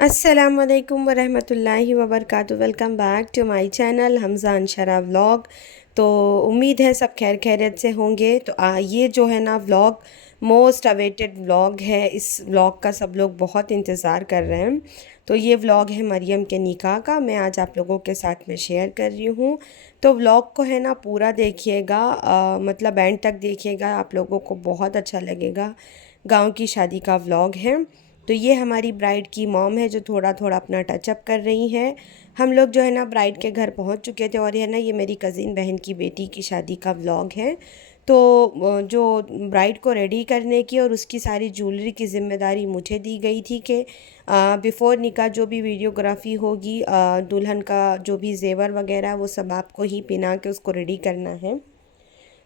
अस्सलामुअलैकुम वरहमतुल्लाहि वबरकातुहू। Welcome back to my channel Hamza Anshara vlog. तो उम्मीद है सब खैर खैरियत से होंगे। तो ये जो है ना व्लॉग मोस्ट अवेटेड व्लॉग है। इस व्लॉग का सब लोग बहुत इंतज़ार कर रहे हैं। तो ये व्लॉग है मरियम के निकाह का, मैं आज आप लोगों के साथ में शेयर कर रही हूँ। तो व्लॉग को है ना पूरा देखिएगा, मतलब एंड तक देखिएगा, आप लोगों को बहुत अच्छा लगेगा। गांव की शादी का व्लॉग है। तो ये हमारी ब्राइड की मॉम है जो थोड़ा थोड़ा अपना टचअप कर रही हैं। हम लोग जो है ना ब्राइड के घर पहुंच चुके थे, और ये ना ये मेरी कज़िन बहन की बेटी की शादी का व्लॉग है। तो जो ब्राइड को रेडी करने की और उसकी सारी ज्वेलरी की ज़िम्मेदारी मुझे दी गई थी कि बिफ़ोर निकाह जो भी वीडियोग्राफी होगी, दुल्हन का जो भी जेवर वगैरह वो सब आपको ही पहना के उसको रेडी करना है।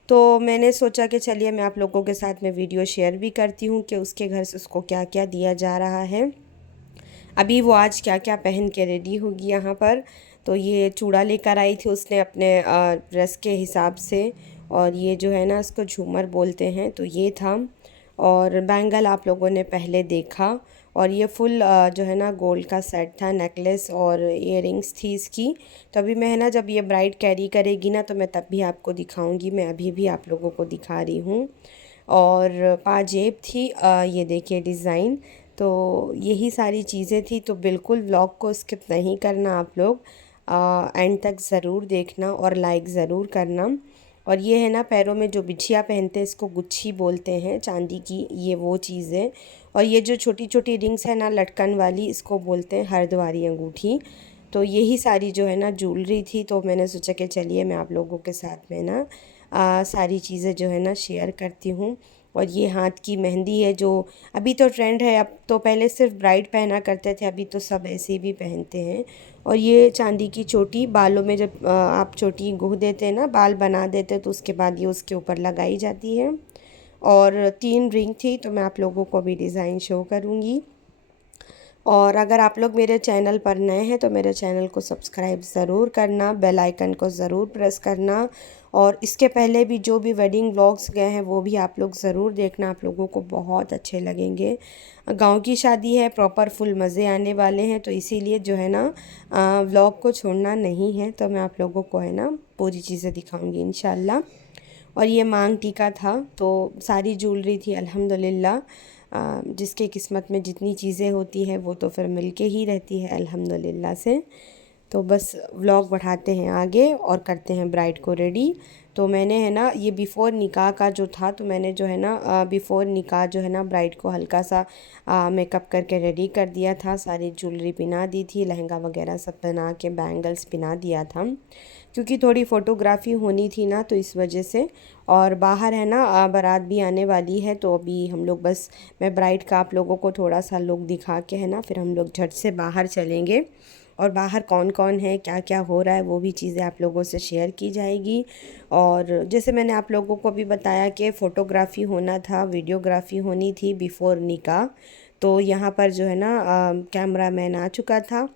तो मैंने सोचा कि चलिए मैं आप लोगों के साथ में वीडियो शेयर भी करती हूँ कि उसके घर से उसको क्या क्या दिया जा रहा है। अभी वो आज क्या क्या पहन के रेडी होगी यहाँ पर। तो ये चूड़ा लेकर आई थी उसने अपने ड्रेस के हिसाब से, और ये जो है ना इसको झूमर बोलते हैं, तो ये था। और बैंगल आप लोगों ने पहले देखा। और ये फुल जो है ना गोल्ड का सेट था, नेकलेस और इयररिंग्स थी इसकी। तो अभी मैं है ना जब ये ब्राइड कैरी करेगी ना तो मैं तब भी आपको दिखाऊंगी, मैं अभी भी आप लोगों को दिखा रही हूँ। और पाजेब थी, ये देखिए डिज़ाइन। तो यही सारी चीज़ें थी। तो बिल्कुल व्लॉग को स्किप नहीं करना आप लोग, एंड तक ज़रूर देखना और लाइक ज़रूर करना। और ये है ना पैरों में जो बिछिया पहनते हैं इसको गुच्छी बोलते हैं, चांदी की, ये वो चीज़ है। और ये जो छोटी छोटी रिंग्स है ना लटकन वाली, इसको बोलते हैं हरद्वारी अंगूठी। तो यही सारी जो है ना ज्वेलरी थी। तो मैंने सोचा कि चलिए मैं आप लोगों के साथ में ना सारी चीज़ें जो है ना शेयर करती हूँ। और ये हाथ की मेहंदी है जो अभी तो ट्रेंड है, अब तो पहले सिर्फ ब्राइड पहना करते थे, अभी तो सब ऐसे भी पहनते हैं। और ये चांदी की चोटी, बालों में जब आप चोटी गुह देते हैं ना, बाल बना देते हैं, तो उसके बाद ये उसके ऊपर लगाई जाती है। और 3 रिंग थी, तो मैं आप लोगों को भी डिज़ाइन शो करूँगी। और अगर आप लोग मेरे चैनल पर नए हैं तो मेरे चैनल को सब्सक्राइब ज़रूर करना, बेल आइकन को ज़रूर प्रेस करना। और इसके पहले भी जो भी वेडिंग व्लॉग्स गए हैं वो भी आप लोग ज़रूर देखना, आप लोगों को बहुत अच्छे लगेंगे। गांव की शादी है, प्रॉपर फुल मज़े आने वाले हैं, तो इसीलिए जो है ना व्लॉग को छोड़ना नहीं है। तो मैं आप लोगों को है ना पूरी चीज़ें दिखाऊंगी इंशाल्लाह। और ये मांग टीका था, तो सारी ज्वेलरी थी अल्हम्दुलिल्लाह। जिसके किस्मत में जितनी चीज़ें होती है वो तो फिर मिलके ही रहती है अल्हम्दुलिल्लाह से। तो बस व्लॉग बढ़ाते हैं आगे और करते हैं ब्राइड को रेडी। तो मैंने है ना ये बिफ़ोर निकाह का जो था, तो मैंने जो है ना बिफ़ोर निकाह जो है ना ब्राइड को हल्का सा मेकअप करके रेडी कर दिया था, सारी ज्वेलरी पहना दी थी, लहंगा वगैरह सब पहना के बैंगल्स पहना दिया था, क्योंकि थोड़ी फ़ोटोग्राफ़ी होनी थी ना, तो इस वजह से। और बाहर है ना बारात भी आने वाली है, तो अभी हम लोग बस मैं ब्राइड का आप लोगों को थोड़ा सा लुक दिखा के है ना फिर हम लोग झट से बाहर चलेंगे। और बाहर कौन कौन है, क्या क्या हो रहा है, वो भी चीज़ें आप लोगों से शेयर की जाएगी। और जैसे मैंने आप लोगों को भी बताया कि फ़ोटोग्राफ़ी होना था, वीडियोग्राफ़ी होनी थी बिफ़ोर निकाह। तो यहाँ पर जो है ना कैमरा मैन आ चुका था,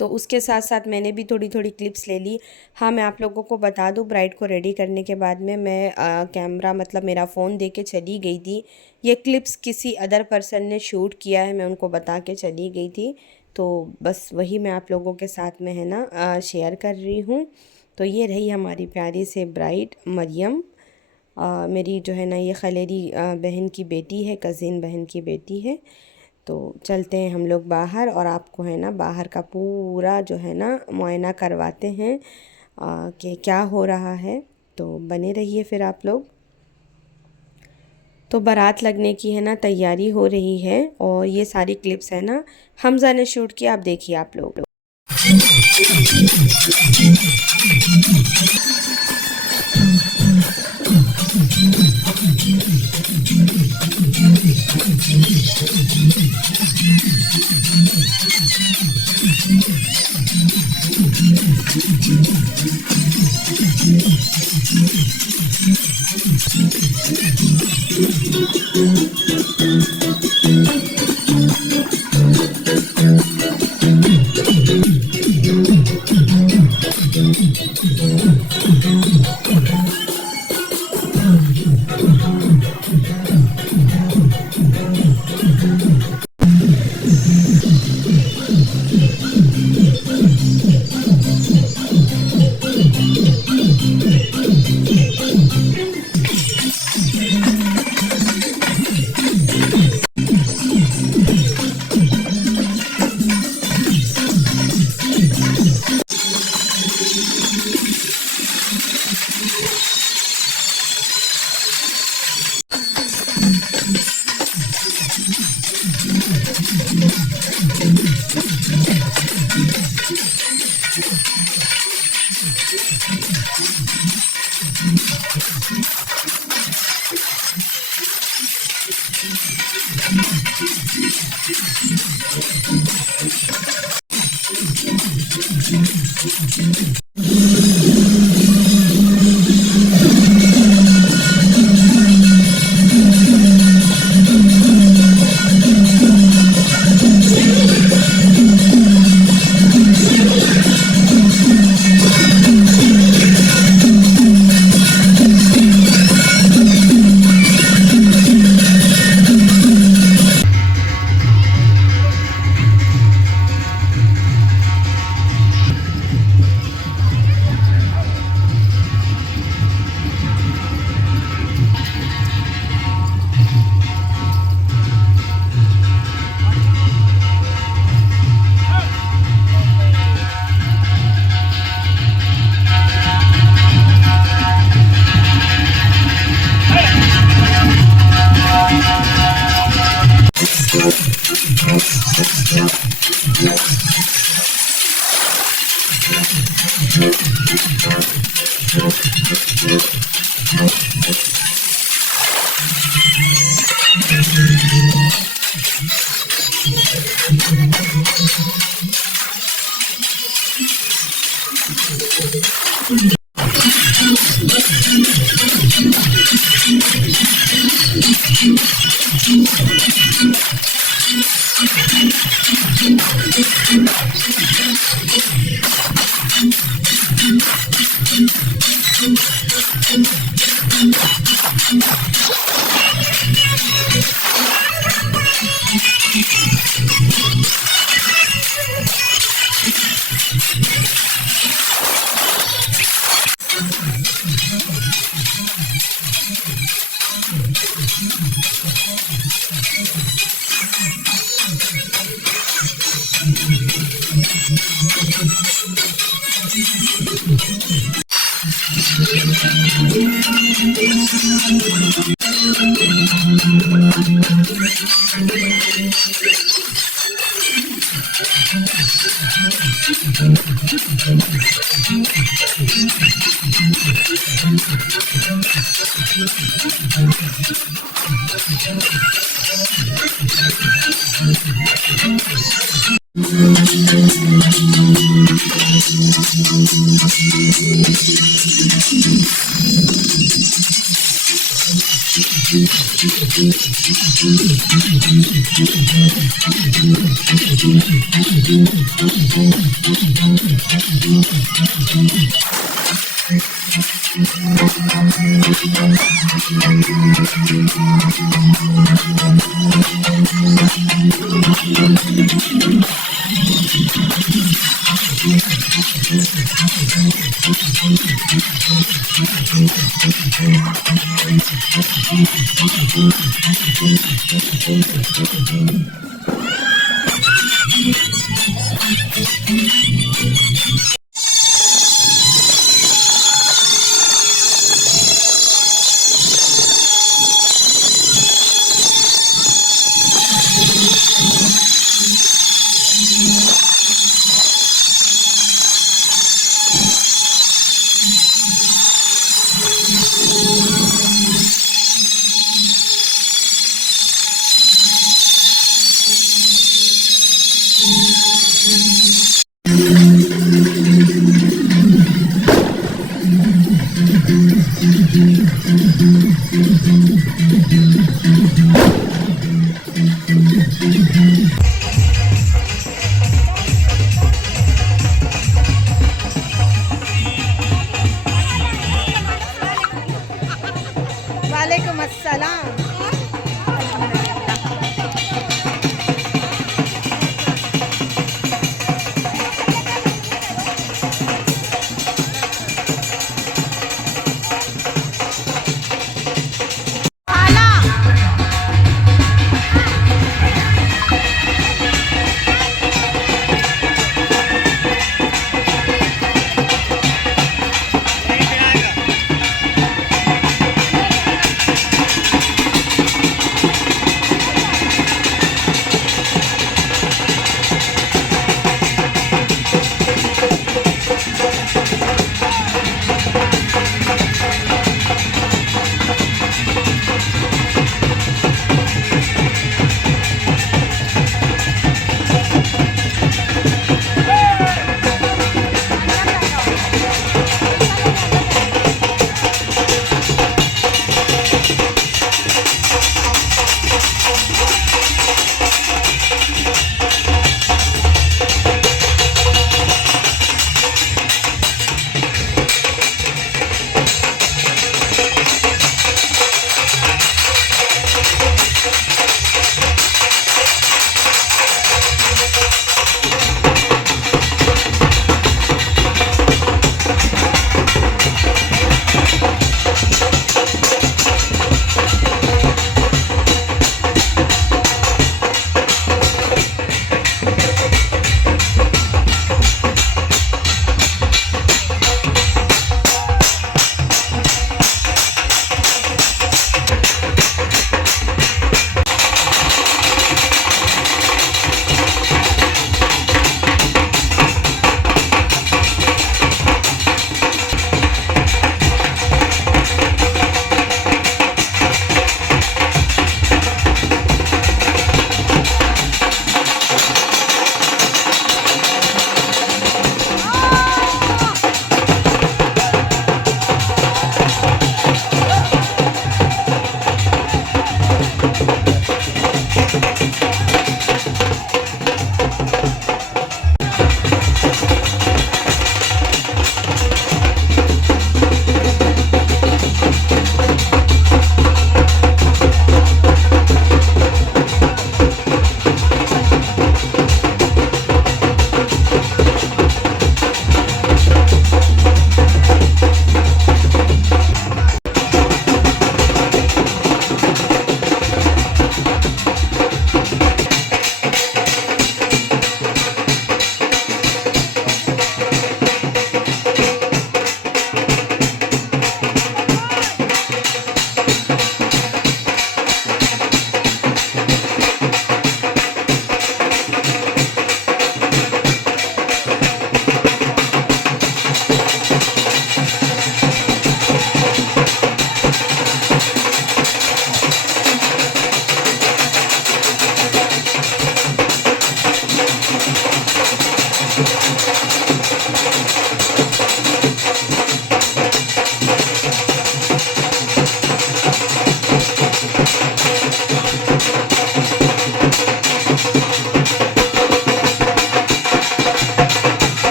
तो उसके साथ साथ मैंने भी थोड़ी थोड़ी क्लिप्स ले ली। हाँ, मैं आप लोगों को बता दूँ, ब्राइड को रेडी करने के बाद में मैं कैमरा मतलब मेरा फ़ोन दे के चली गई थी। ये क्लिप्स किसी अदर पर्सन ने शूट किया है, मैं उनको बता के चली गई थी। तो बस वही मैं आप लोगों के साथ में है ना शेयर कर रही हूँ। तो ये रही हमारी प्यारी से ब्राइड मरियम, मेरी जो है ना ये खलेरी बहन की बेटी है, कज़िन बहन की बेटी है। तो चलते हैं हम लोग बाहर और आपको है ना बाहर का पूरा जो है ना मुआयना करवाते हैं कि क्या हो रहा है। तो बने रहिए फिर आप लोग। तो बारात लगने की है ना तैयारी हो रही है, और ये सारी क्लिप्स है ना हमज़ा ने शूट किया, आप देखिए आप लोग।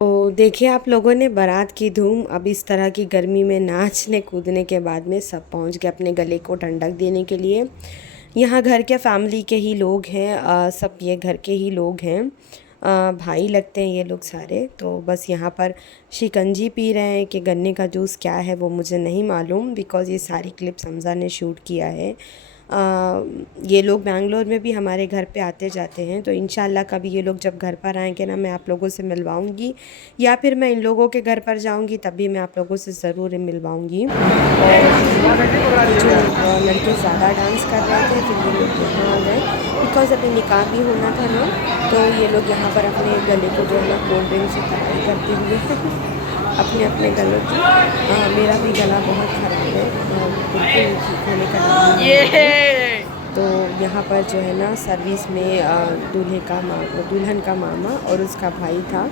तो देखिए आप लोगों ने बारात की धूम। अब इस तरह की गर्मी में नाचने कूदने के बाद में सब पहुंच गए अपने गले को ठंडक देने के लिए। यहाँ घर के फैमिली के ही लोग हैं, सब ये घर के ही लोग हैं, भाई लगते हैं ये लोग सारे। तो बस यहाँ पर शिकंजी पी रहे हैं कि गन्ने का जूस क्या है वो मुझे नहीं मालूम, बिकॉज़ ये सारी क्लिप्स हमज़ा ने शूट किया है। ये लोग बैंगलोर में भी हमारे घर पे आते जाते हैं, तो इंशाल्लाह कभी ये लोग जब घर पर आएंगे ना मैं आप लोगों से मिलवाऊंगी, या फिर मैं इन लोगों के घर पर जाऊंगी तभी मैं आप लोगों से ज़रूर मिलवाऊंगी। और जो लड़के ज़्यादा डांस कर रहे थे फिर ये लोग यहाँ आ गए, बिकॉज़ अभी निकाह भी होना था ना, तो ये लोग यहाँ पर अपने गले को जो है ना कोल्ड ड्रिंक से तैयारी करते हुए अपने अपने गलों की। मेरा भी गला बहुत ख़राब है, बिल्कुल ठीक होने का नाम नहीं है। तो यहाँ पर जो है ना सर्विस में दुल्हन का मामा और उसका भाई था,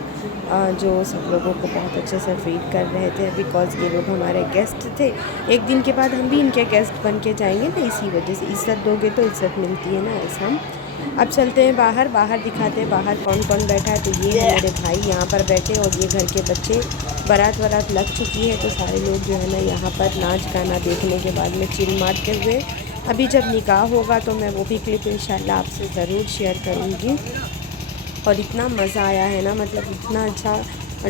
जो सब लोगों को बहुत अच्छे से ट्रीट कर रहे थे, बिकॉज़ ये लोग हमारे गेस्ट थे। एक दिन के बाद हम भी इनके गेस्ट बन के जाएंगे ना, इसी वजह से इज़्ज़त दोगे तो इज़्ज़त मिलती है ना, ऐसा। अब चलते हैं बाहर दिखाते हैं बाहर कौन कौन बैठा है। तो ये है मेरे भाई यहाँ पर बैठे, और ये घर के बच्चे। बारात लग चुकी है तो सारे लोग जो है ना यहाँ पर नाच गाना देखने के बाद में चिल मारते हुए। अभी जब निकाह होगा तो मैं वो भी क्लिप इंशाल्लाह आपसे ज़रूर शेयर करूँगी। और इतना मज़ा आया है ना, मतलब इतना अच्छा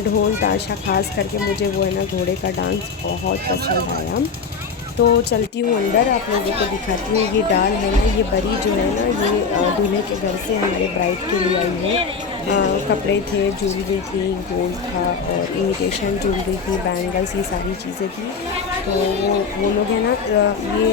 ढोल ताशा, खास करके मुझे वो है ना घोड़े का डांस बहुत पसंद आया। तो चलती हूँ अंदर, आप लोगों को दिखाती हूँ। ये डाल है ना, ये बरी जो है ना, ये दूल्हे के घर से हमारे ब्राइड के लिए आई है। कपड़े थे, ज्वेलरी थी, गोल्ड था और इमिटेशन ज्वेलरी थी, बैंगल्स, ये सारी चीज़ें थी। तो वो लोग हैं ना, ये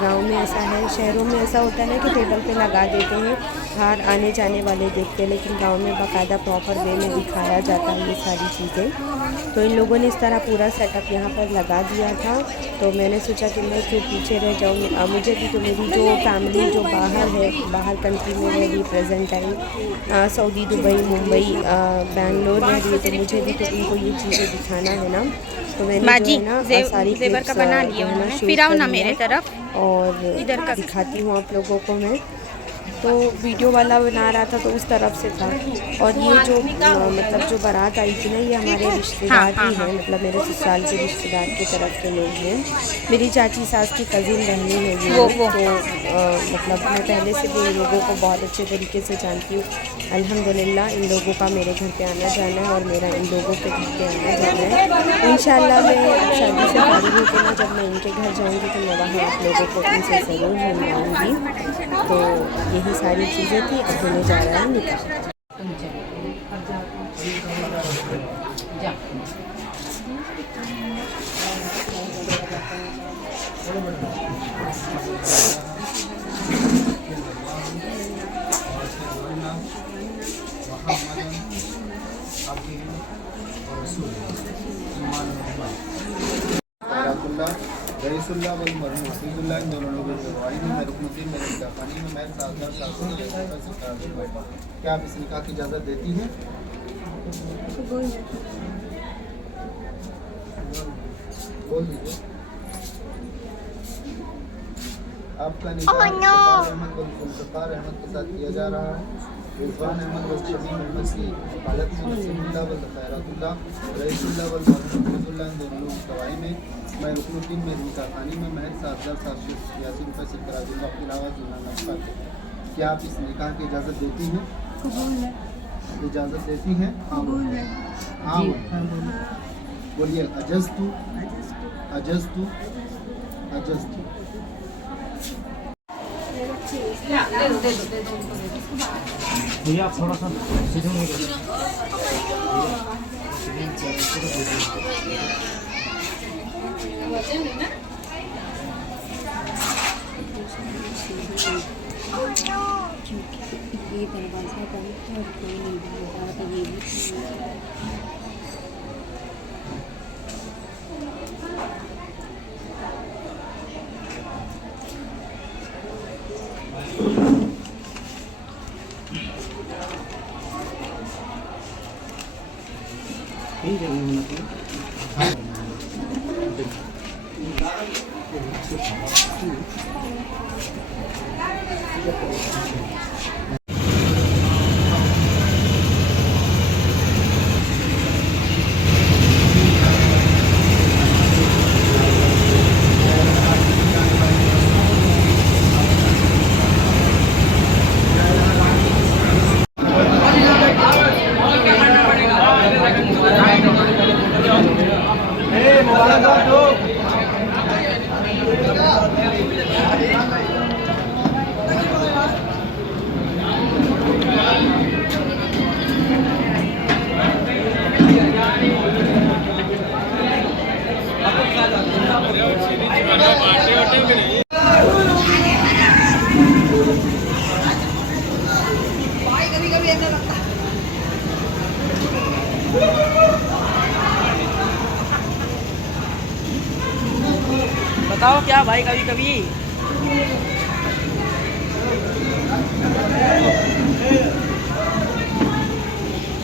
गांव में ऐसा है, शहरों में ऐसा होता है कि टेबल पे लगा देते हैं, बाहर आने जाने वाले देखते हैं, लेकिन गांव में बाकायदा प्रॉपर वे में दिखाया जाता है ये सारी चीज़ें। तो इन लोगों ने इस तरह पूरा सेटअप यहाँ पर लगा दिया था। तो मैंने सोचा कि मैं क्यों पीछे रह जाऊँ, मुझे भी, तो मेरी जो फैमिली जो बाहर है, बाहर कंट्री में रह रही present time, Saudi, Dubai, Mumbai, Bangalore में रही, तो मुझे भी तो उनको ये चीज़ें दिखाना है ना। तो मैंने जो है ना सारी क्लिप्स का बना लिया है, फिर आओ ना मेरे तरफ और इधर का दिखाती हूँ आप लोगों को मैं। तो वीडियो वाला बना रहा था तो उस तरफ से था। और ये जो मतलब जो बारात आई थी ना, ये हमारे रिश्तेदार ही हैं, मतलब मेरे ससुराल के रिश्तेदार की तरफ के लोग हैं। मेरी चाची सास की कज़िन बहनी है ये लोग। तो मतलब मैं पहले से भी इन लोगों को बहुत अच्छे तरीके से जानती हूँ। अल्हम्दुलिल्लाह इन लोगों का मेरे घर पे आना जाना है और मेरा इन लोगों के घर पे आना जाना है। इंशाल्लाह मैं शादी से फारिग होकर ना जब मैं इनके घर जाऊँगी तो मैं वहाँ आप लोगों को इनसे ज़रूर मिलवाऊँगी। तो यही सारी चीज़ें थी। अब होने जा रहा है निकाह। रईसुल्लाह वल मरहूम हफीजुल्लाह इन दोनों लोगों के वाली में मैं रुकनुद्दीन मेरे निकाहपानी में मैं सालदार साहब, क्या आप इस निकाह की इजाज़त देती हैं? बोल दीजिए। आपका निकाह इफ्तिखार अहमद और जुल्फ़िकार अहमद के साथ किया जा रहा है। रिजवान अहमद और शमीम अहमद की हालत में नसीमुल्लाह व खैरतुल्लाह रईसुल्लाह व महमूदुल्लाह इन दोनों लोगों की गवाही में मैं रुकनुद्दीन में निकाह खानी में महज 7,786 रुपये से करा दूँगा। आपके अलावा जुर्माना क्या आप इस निकाह की इजाज़त देती हैं? इजाज़त देती हैं? हाँ बोलिए। अजज़तु अजज़तु अजज़तु। भैया आप थोड़ा सा सीधे होंगे। ये दरवाज़ा बंद था और कोई नहीं बता था ये भी ठीक है बताओ क्या भाई कभी कभी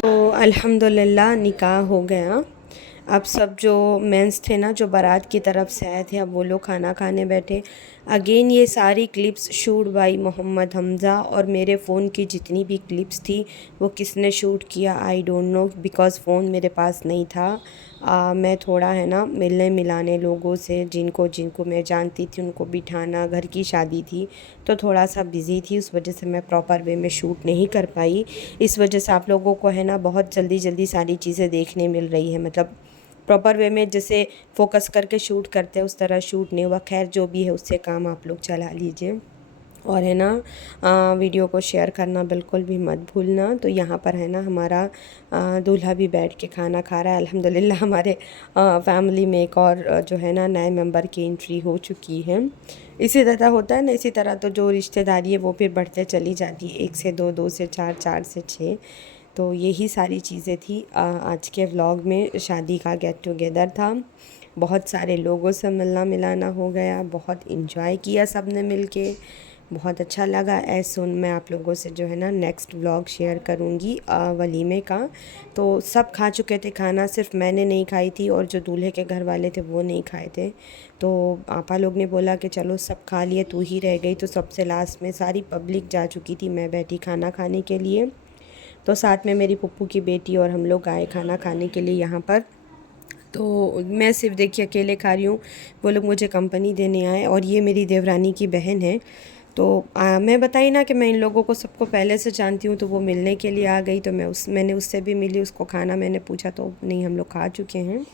तो अल्हम्दुलिल्लाह निकाह हो गया। अब सब जो मेंस थे ना, जो बारात की तरफ से आए थे, अब वो लोग खाना खाने बैठे। अगेन ये सारी clips shoot by Mohammad Hamza, और मेरे फ़ोन की जितनी भी क्लिप्स थी वो किसने शूट किया I don't know, because phone मेरे पास नहीं था। मैं थोड़ा है ना मिलने मिलाने लोगों से, जिनको जिनको मैं जानती थी उनको बिठाना, घर की शादी थी तो थोड़ा सा बिज़ी थी, उस वजह से मैं प्रॉपर वे में शूट नहीं कर पाई। इस वजह से आप लोगों को है ना बहुत जल्दी जल्दी सारी चीज़ें देखने मिल रही है, मतलब प्रॉपर वे में जैसे फ़ोकस करके शूट करते हैं उस तरह शूट नहीं हुआ। खैर जो भी है उससे काम आप लोग चला लीजिए, और है ना वीडियो को शेयर करना बिल्कुल भी मत भूलना। तो यहाँ पर है ना हमारा दूल्हा भी बैठ के खाना खा रहा है। अल्हम्दुलिल्लाह हमारे फैमिली में एक और जो है ना नए मेंबर की एंट्री हो चुकी है। इसी तरह होता है ना, इसी तरह तो जो रिश्तेदारी है वो फिर बढ़ते चली जाती है, 1 से 2, 2 से 4, 4 से 6। तो यही सारी चीज़ें थी आज के व्लॉग में। शादी का गेट टुगेदर था, बहुत सारे लोगों से मिलना मिलाना हो गया, बहुत इन्जॉय किया सब ने मिल के, बहुत अच्छा लगा। ऐसे मैं आप लोगों से जो है ना नेक्स्ट व्लॉग शेयर करूँगी वलीमे का। तो सब खा चुके थे खाना, सिर्फ मैंने नहीं खाई थी और जो दूल्हे के घर वाले थे वो नहीं खाए थे। तो आपा लोग ने बोला कि चलो सब खा लिए, तू ही रह गई। तो सबसे लास्ट में सारी पब्लिक जा चुकी थी, मैं बैठी खाना खाने के लिए। तो साथ में मेरी पप्पू की बेटी और हम लोग आए खाना खाने के लिए यहाँ पर। तो मैं सिर्फ देखिए अकेले खा रही हूँ, वो लोग मुझे कंपनी देने आए, और ये मेरी देवरानी की बहन है। तो मैं बताई ना कि मैं इन लोगों को सबको पहले से जानती हूँ, तो वो मिलने के लिए आ गई। तो मैंने उससे भी मिली, उसको खाना मैंने पूछा तो नहीं, हम लोग खा चुके हैं।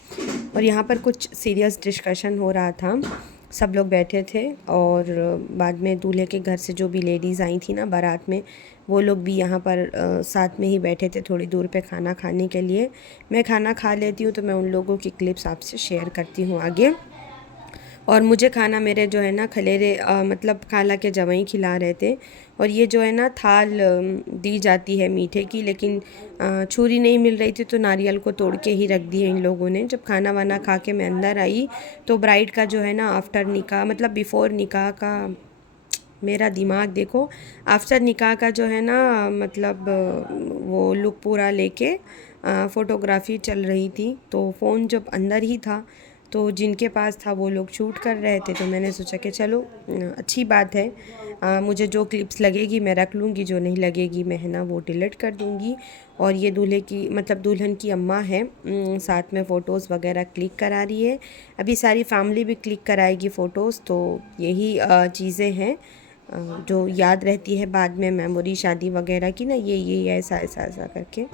और यहाँ पर कुछ सीरियस डिस्कशन हो रहा था, सब लोग बैठे थे, और बाद में दूल्हे के घर से जो भी लेडीज़ आई थी ना बारात में, वो लोग भी यहाँ पर साथ में ही बैठे थे थोड़ी दूर पे खाना खाने के लिए। मैं खाना खा लेती हूँ तो मैं उन लोगों की क्लिप्स आपसे शेयर करती हूँ आगे। और मुझे खाना मेरे जो है ना खलेरे मतलब खाला के जवाई खिला रहे थे। और ये जो है ना थाल दी जाती है मीठे की, लेकिन छुरी नहीं मिल रही थी तो नारियल को तोड़ के ही रख दिए इन लोगों ने। जब खाना वाना खा के मैं अंदर आई तो ब्राइड का जो है ना आफ्टर निकाह, मतलब बिफ़ोर निकाह का, मेरा दिमाग देखो, आफ्टर निकाह का जो है ना मतलब वो लुक पूरा लेके फ़ोटोग्राफ़ी चल रही थी। तो फ़ोन जब अंदर ही था तो जिनके पास था वो लोग शूट कर रहे थे, तो मैंने सोचा कि चलो अच्छी बात है, मुझे जो क्लिप्स लगेगी मैं रख लूँगी, जो नहीं लगेगी मैं है ना वो डिलीट कर दूँगी। और ये दूल्हे की मतलब दुल्हन की अम्मा है, साथ में फ़ोटोज़ वगैरह क्लिक करा रही है। अभी सारी फैमिली भी क्लिक कराएगी फ़ोटोज़। तो यही चीज़ें हैं जो याद रहती है बाद में, मेमोरी शादी वगैरह की ना, ये ऐसा ऐसा ऐसा करके।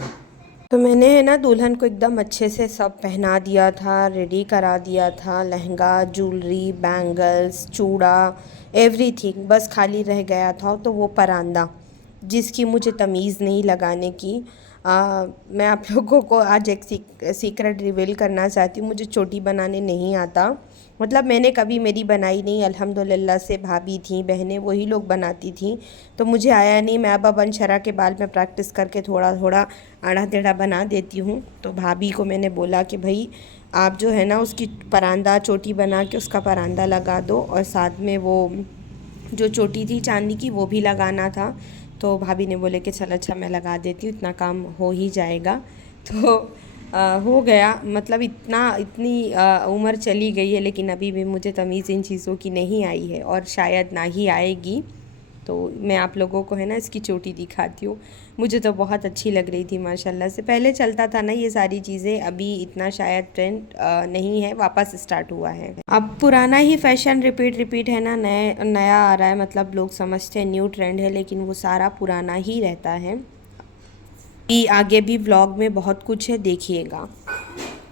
तो मैंने है ना दुल्हन को एकदम अच्छे से सब पहना दिया था, रेडी करा दिया था, लहंगा, ज्वेलरी, बैंगल्स, चूड़ा, एवरीथिंग। बस खाली रह गया था तो वो परांदा, जिसकी मुझे तमीज़ नहीं लगाने की। मैं आप लोगों को आज एक सीक्रेट रिवील करना चाहती हूँ। मुझे चोटी बनाने नहीं आता, मतलब मैंने कभी मेरी बनाई नहीं, अल्हम्दुलिल्लाह से भाभी थी, बहनें वही लोग बनाती थी, तो मुझे आया नहीं। मैं अब अनशरा के बाल में प्रैक्टिस करके थोड़ा थोड़ा आड़ा टेढ़ा बना देती हूँ। तो भाभी को मैंने बोला कि भाई आप जो है ना उसकी परांदा चोटी बना के उसका परांदा लगा दो, और साथ में वो जो चोटी थी चांदी की वो भी लगाना था। तो भाभी ने बोले कि चल अच्छा मैं लगा देती हूँ, इतना काम हो ही जाएगा। तो हो गया, मतलब इतनी उम्र चली गई है लेकिन अभी भी मुझे तमीज़ इन चीज़ों की नहीं आई है, और शायद ना ही आएगी। तो मैं आप लोगों को है ना इसकी चोटी दिखाती हूँ। मुझे तो बहुत अच्छी लग रही थी माशाल्लाह से। पहले चलता था ना ये सारी चीज़ें, अभी इतना शायद ट्रेंड नहीं है, वापस स्टार्ट हुआ है। अब पुराना ही फैशन रिपीट है ना, नया आ रहा है, मतलब लोग समझते हैं न्यू ट्रेंड है, लेकिन वो सारा पुराना ही रहता है। आगे भी व्लॉग में बहुत कुछ है, देखिएगा।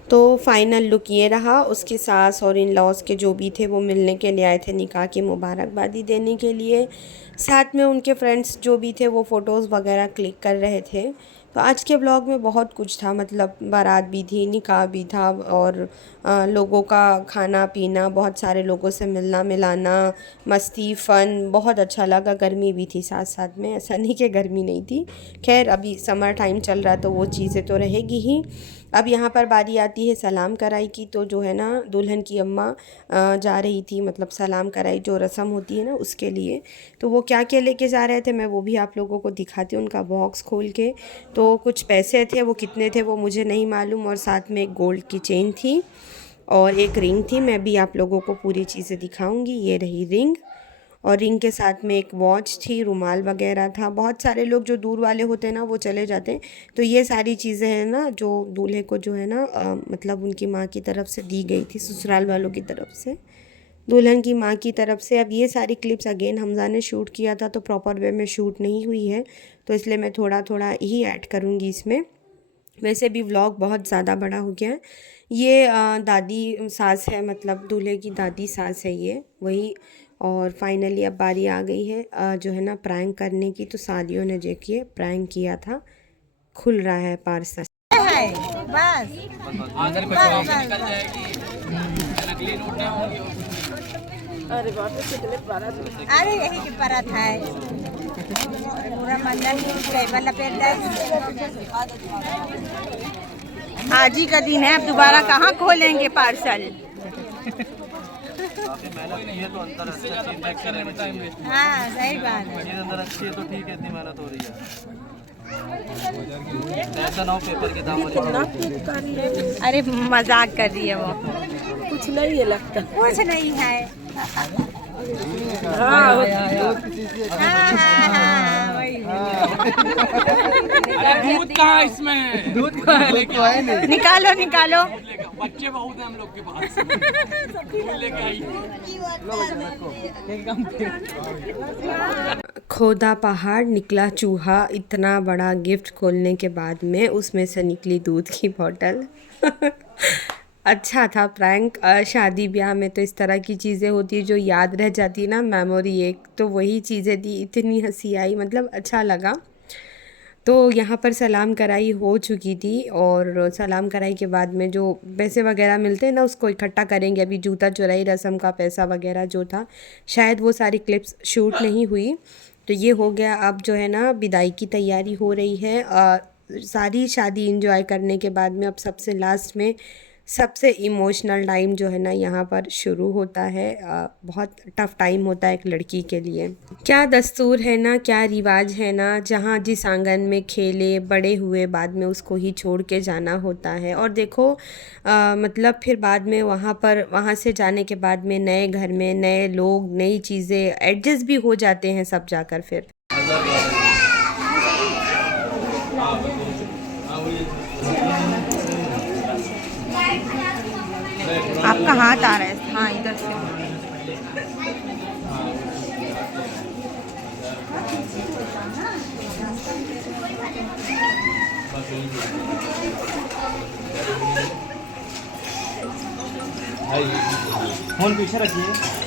तो फाइनल लुक ये रहा। उसकी सास और इन लॉज के जो भी थे वो मिलने के लिए आए थे, निकाह की मुबारकबादी देने के लिए। साथ में उनके फ्रेंड्स जो भी थे वो फ़ोटोज़ वगैरह क्लिक कर रहे थे। तो आज के ब्लॉग में बहुत कुछ था, मतलब बारात भी थी, निकाह भी था, और लोगों का खाना पीना, बहुत सारे लोगों से मिलना मिलाना, मस्ती, फ़न, बहुत अच्छा लगा। गर्मी भी थी साथ साथ में, ऐसा नहीं कि गर्मी नहीं थी। खैर अभी समर टाइम चल रहा है तो वो चीज़ें तो रहेगी ही। अब यहाँ पर बारी आती है सलाम कराई की। तो जो है ना दुल्हन की अम्मा जा रही थी, मतलब सलाम कराई जो रस्म होती है ना उसके लिए। तो वो क्या क्या लेके जा रहे थे मैं वो भी आप लोगों को दिखाती हूँ, उनका बॉक्स खोल के। तो कुछ पैसे थे, वो कितने थे वो मुझे नहीं मालूम, और साथ में एक गोल्ड की चेन थी और एक रिंग थी। मैं भी आप लोगों को पूरी चीज़ें दिखाऊंगी। ये रही रिंग, और रिंग के साथ में एक वॉच थी, रुमाल वगैरह था। बहुत सारे लोग जो दूर वाले होते हैं ना वो चले जाते हैं। तो ये सारी चीज़ें हैं ना जो दूल्हे को जो है ना मतलब उनकी माँ की तरफ से दी गई थी, ससुराल वालों की तरफ से, दुल्हन की माँ की तरफ से। अब ये सारी क्लिप्स अगेन हमजा ने शूट किया था, तो प्रॉपर वे में शूट नहीं हुई है, तो इसलिए मैं थोड़ा थोड़ा ही ऐड करूँगी इसमें। वैसे भी व्लॉग बहुत ज़्यादा बड़ा हो गया है। ये दादी सास है, मतलब दूल्हे की दादी सास है ये वही। और फाइनली अब बारी आ गई है जो है ना प्रैंक करने की। तो सालियों ने देखिए प्रैंक किया था, खुल रहा है पार्सल। अरे यही की परत है पूरा मंडल आज ही का दिन है, अब दोबारा कहाँ खोलेंगे पार्सल। हाँ सही बात है। अंदर अच्छी है तो ठीक है, इतनी मेहनत हो रही है, ऐसा ना हो पेपर के दाम वाली। अरे मजाक कर रही है वो, कुछ नहीं है लगता। कुछ नहीं है। हाँ दूध कहाँ है इसमें? दूध निकालो निकालो। बच्चे बहुत हैं हम लोग के पास। लेके आइए। खोदा पहाड़ निकला चूहा, इतना बड़ा गिफ्ट खोलने के बाद में उसमें से निकली दूध की बोतल। अच्छा था प्रैंक। शादी ब्याह में तो इस तरह की चीज़ें होती है जो याद रह जाती है ना, मेमोरी एक। तो वही चीज़ें थी, इतनी हंसी आई, मतलब अच्छा लगा। तो यहाँ पर सलाम कराई हो चुकी थी, और सलाम कराई के बाद में जो पैसे वगैरह मिलते हैं ना उसको इकट्ठा करेंगे। अभी जूता चुराई रस्म का पैसा वगैरह जो था, शायद वो सारी क्लिप्स शूट नहीं हुई। तो ये हो गया। अब जो है ना विदाई की तैयारी हो रही है। सारी शादी इंजॉय करने के बाद में अब सबसे लास्ट में सबसे इमोशनल टाइम जो है ना यहाँ पर शुरू होता है। बहुत टफ़ टाइम होता है एक लड़की के लिए। क्या दस्तूर है ना, क्या रिवाज है ना, जहाँ जिस आंगन में खेले बड़े हुए बाद में उसको ही छोड़ के जाना होता है। और देखो मतलब फिर बाद में वहाँ से जाने के बाद में नए घर में नए लोग, नई चीज़ें एडजस्ट भी हो जाते हैं सब जाकर फिर। आपका हाथ आ रहा है, हाँ इधर से। फोन पीछे रखिए।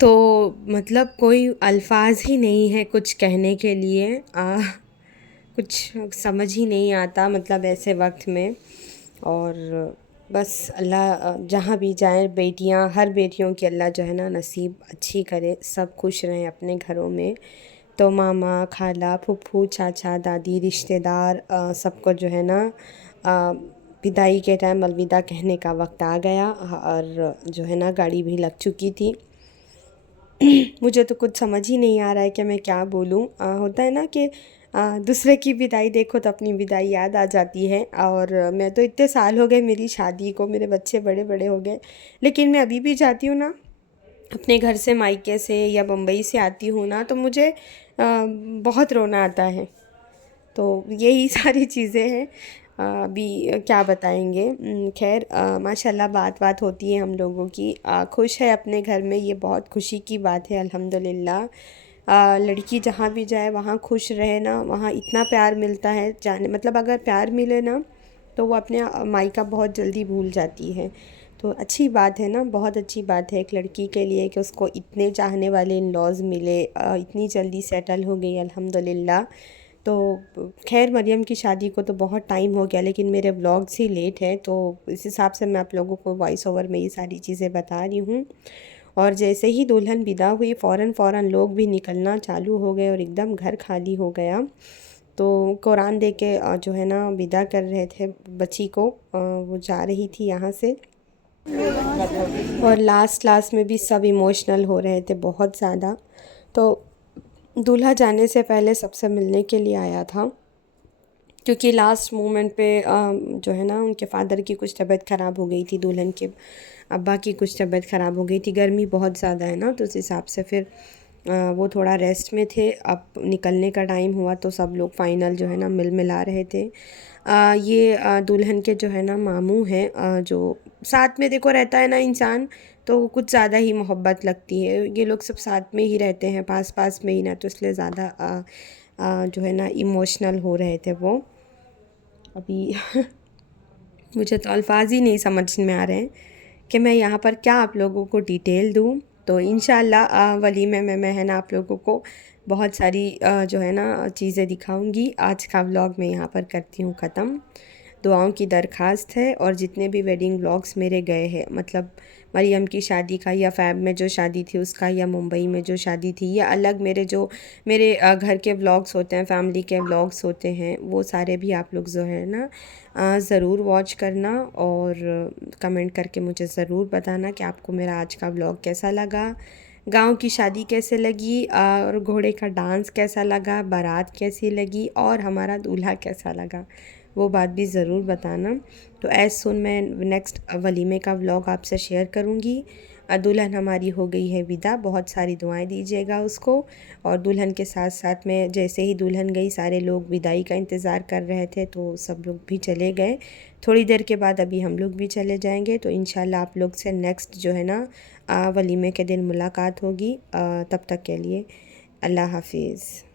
तो मतलब कोई अल्फाज ही नहीं है कुछ कहने के लिए। कुछ समझ ही नहीं आता मतलब ऐसे वक्त में। और बस अल्लाह जहाँ भी जाए बेटियाँ, हर बेटियों की अल्लाह जो है ना नसीब अच्छी करे, सब खुश रहें अपने घरों में। तो मामा, खाला, फूफू, चाचा, दादी, रिश्तेदार सबको जो है ना विदाई के टाइम अलविदा कहने का वक्त आ गया। और जो है ना गाड़ी भी लग चुकी थी। मुझे तो कुछ समझ ही नहीं आ रहा है कि मैं क्या बोलूँ। होता है ना कि दूसरे की विदाई देखो तो अपनी विदाई याद आ जाती है। और मैं तो इतने साल हो गए मेरी शादी को, मेरे बच्चे बड़े बड़े हो गए, लेकिन मैं अभी भी जाती हूँ ना अपने घर से, मायके से या मुंबई से आती हूँ ना, तो मुझे बहुत रोना आता है। तो यही सारी चीज़ें हैं। अभी क्या बताएंगे। खैर माशाल्लाह बात होती है हम लोगों की। खुश है अपने घर में, ये बहुत खुशी की बात है अल्हम्दुलिल्लाह। लड़की जहाँ भी जाए वहाँ खुश रहे ना, वहाँ इतना प्यार मिलता है जाने मतलब अगर प्यार मिले ना तो वो अपने मायका बहुत जल्दी भूल जाती है। तो अच्छी बात है ना, बहुत अच्छी बात है एक लड़की के लिए कि उसको इतने चाहने वाले इन लॉज मिले, इतनी जल्दी सेटल हो गई अल्हम्दुलिल्लाह। तो खैर मरियम की शादी को तो बहुत टाइम हो गया, लेकिन मेरे व्लॉग्स ही लेट हैं, तो इस हिसाब से मैं आप लोगों को वॉइस ओवर में ये सारी चीज़ें बता रही हूँ। और जैसे ही दुल्हन विदा हुई फ़ौरन लोग भी निकलना चालू हो गए और एकदम घर खाली हो गया। तो कुरान दे के जो है ना विदा कर रहे थे बच्ची को, वो जा रही थी यहाँ से। और लास्ट में भी सब इमोशनल हो रहे थे बहुत ज़्यादा। तो दूल्हा जाने से पहले सबसे मिलने के लिए आया था, क्योंकि लास्ट मोमेंट पे जो है ना उनके फादर की कुछ तबीयत ख़राब हो गई थी, दुल्हन के अब्बा की कुछ तबीयत ख़राब हो गई थी। गर्मी बहुत ज़्यादा है ना, तो उस हिसाब से फिर वो थोड़ा रेस्ट में थे। अब निकलने का टाइम हुआ तो सब लोग फाइनल जो है ना मिला रहे थे। ये दुल्हन के जो है ना मामू हैं, जो साथ में देखो रहता है ना इंसान, तो कुछ ज़्यादा ही मोहब्बत लगती है। ये लोग सब साथ में ही रहते हैं, पास में ही ना, तो इसलिए ज़्यादा जो है ना इमोशनल हो रहे थे वो। अभी मुझे तो अल्फाज ही नहीं समझ में आ रहे हैं कि मैं यहाँ पर क्या आप लोगों को डिटेल दूँ। तो इंशाल्लाह वलीमे में मैं है ना आप लोगों को बहुत सारी जो है ना चीज़ें दिखाऊंगी। आज का व्लॉग मैं यहाँ पर करती हूँ ख़त्म। दुआओं की दरख्वास्त है, और जितने भी वेडिंग व्लॉग्स मेरे गए हैं, मतलब मरियम की शादी का या फैब में जो शादी थी उसका, या मुंबई में जो शादी थी, या अलग मेरे घर के व्लॉग्स होते हैं, फैमिली के व्लॉग्स होते हैं, वो सारे भी आप लोग जो है ना ज़रूर वॉच करना। और कमेंट करके मुझे ज़रूर बताना कि आपको मेरा आज का व्लॉग कैसा लगा, गांव की शादी कैसे लगी, और घोड़े का डांस कैसा लगा, बारात कैसी लगी, और हमारा दूल्हा कैसा लगा, वो बात भी ज़रूर बताना। तो एज़ सुन मैं नेक्स्ट वलीमे का व्लॉग आपसे शेयर करूँगी। दुल्हन हमारी हो गई है विदा। बहुत सारी दुआएं दीजिएगा उसको। और दुल्हन के साथ साथ में जैसे ही दुल्हन गई सारे लोग विदाई का इंतज़ार कर रहे थे, तो सब लोग भी चले गए। थोड़ी देर के बाद अभी हम लोग भी चले जाएंगे। तो इंशाल्लाह आप लोग से नेक्स्ट जो है ना वलीमे के दिन मुलाकात होगी। तब तक के लिए अल्लाह हाफिज़।